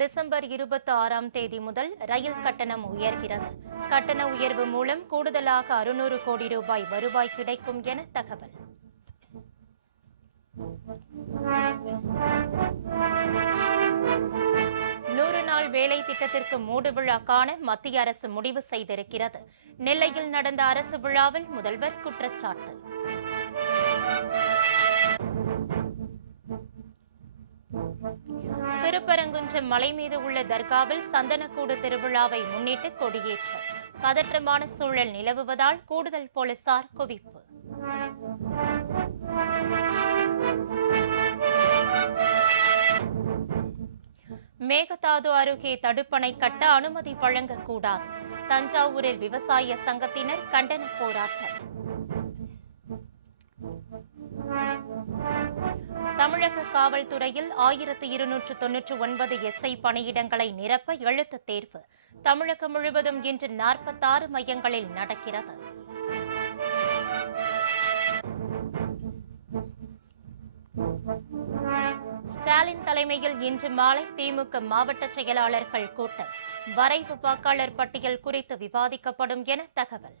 December 26ஆம் தேதி முதல் ரயில் கட்டணம் உயர்கிறது. கட்டண உயர்வு மூலம் கூடுதலாக 600 கோடி ரூபாய் வருவாய் கிடைக்கும் என தகவல். நூறு நாள் வேலை திட்டத்திற்கு மூடு விழா காண மத்திய அரசு முடிவு செய்திருக்கிறது. நெல்லையில் நடந்த அரசு விழாவில் முதல்வர் குற்றச்சாட்டு. திருப்பரங்குன்றம் மலை மீது உள்ள தர்காவில் சந்தனக்கூடு திருவிழாவை முன்னிட்டு கொடியேற்றம். பதற்றமான சூழல் நிலவுவதால் கூடுதல் போலீசார் குவிப்பு. மேகதாது அருகே தடுப்பணை கட்ட அனுமதி வழங்கக்கூடாது. தஞ்சாவூரில் விவசாய சங்கத்தினர் கண்டன போராட்டம். தமிழக காவல்துறையில் 1299 எஸ்ஐ பணியிடங்களை நிரப்ப எழுத்துத் தேர்வு. தமிழகம் முழுவதும் இன்று 46 மையங்களில் நடக்கிறது. ஸ்டாலின் தலைமையில் இன்று மாலை திமுக மாவட்ட செயலாளர்கள் கூட்டம். வரைவு வாக்காளர் பட்டியல் குறித்து விவாதிக்கப்படும் என தகவல்.